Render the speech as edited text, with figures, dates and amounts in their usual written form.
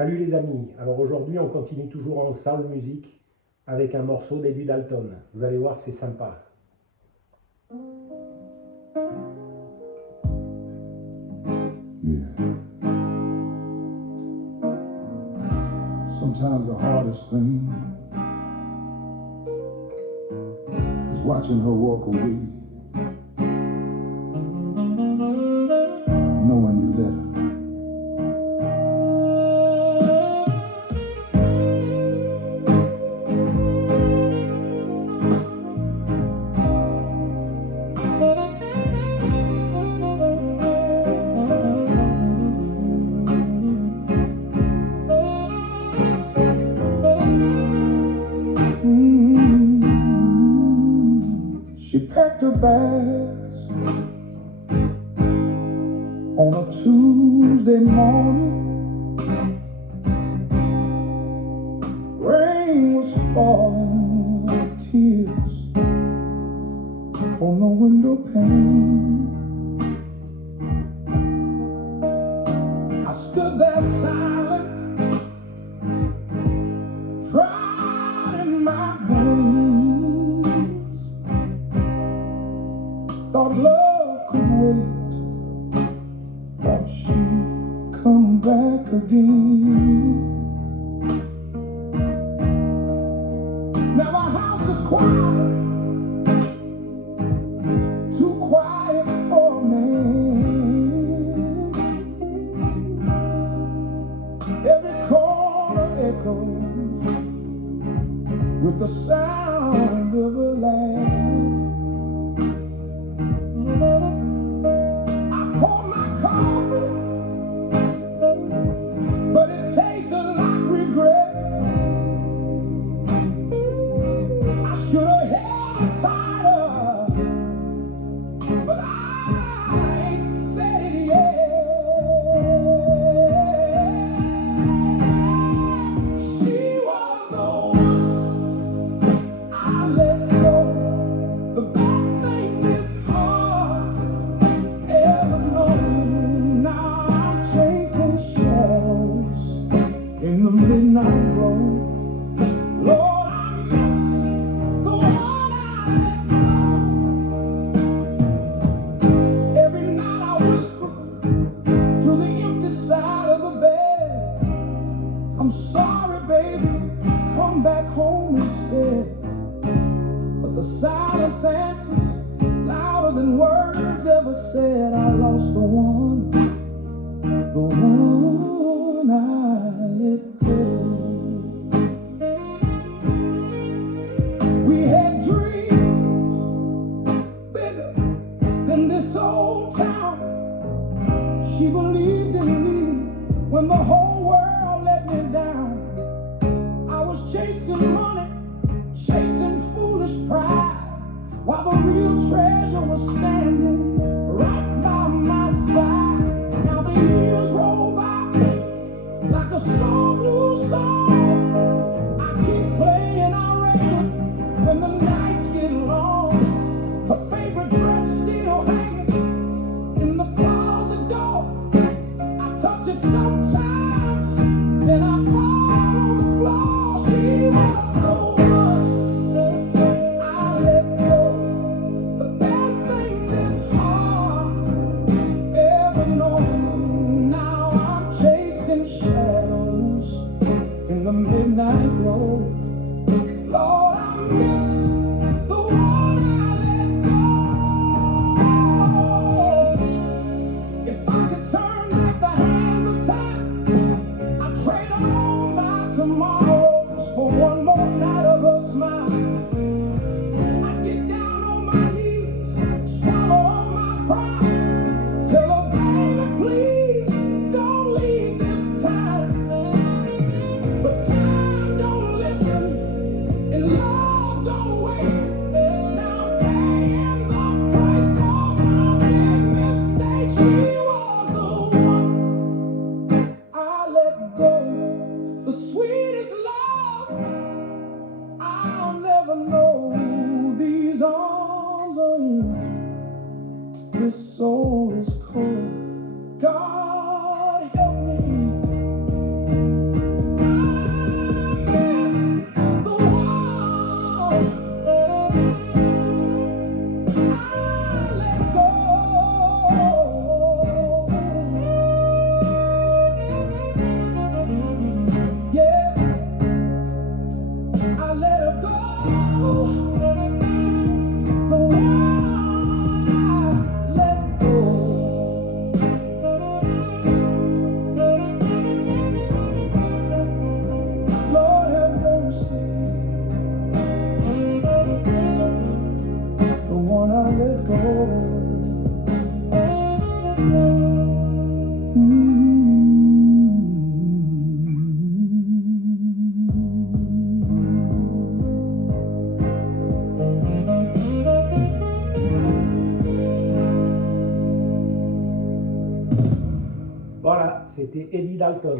Salut les amis, alors aujourd'hui on continue toujours en soul music avec un morceau d'Eddie Dalton. Vous allez voir, c'est sympa. Yeah. Sometimes the hardest thing is watching her walk away, knowing you let her. She packed her bags on a Tuesday morning. Rain was falling like tears on the window pane. I stood there silent, pride in my veins. Thought love could wait, thought she'd come back again. Now the house is quiet, too quiet for a man. Every corner echoes with the sound of a laugh. I pour my coffee, but it tastes like regret. I should have held it tighter, but I ain't said it yet. She was the one I let go. The best thing this heart ever known. Now I'm chasing shadows in the midnight glow. Lord, I miss the one I let go. Every night I whisper to the empty side of the bed, I'm sorry, baby, come back home instead. But the silence answers louder than words ever said. I lost the one I let go. We had dreams bigger than this old town. She believed in me when the whole world let me down. I was chasing money, chasing foolish pride, while the real treasure was standing right by my side. Now the years roll by like a slow blues song. I keep playing our record when the nights get long. Her favorite dress still hanging in the closet door. I touch it sometimes, then I fall on the floor. She was the one I let go. The best thing this heart ever known. Now I'm chasing shadows in the midnight glow. Lord, I miss the one I let go. If I could turn back the hands of time, c'était Eddie Dalton.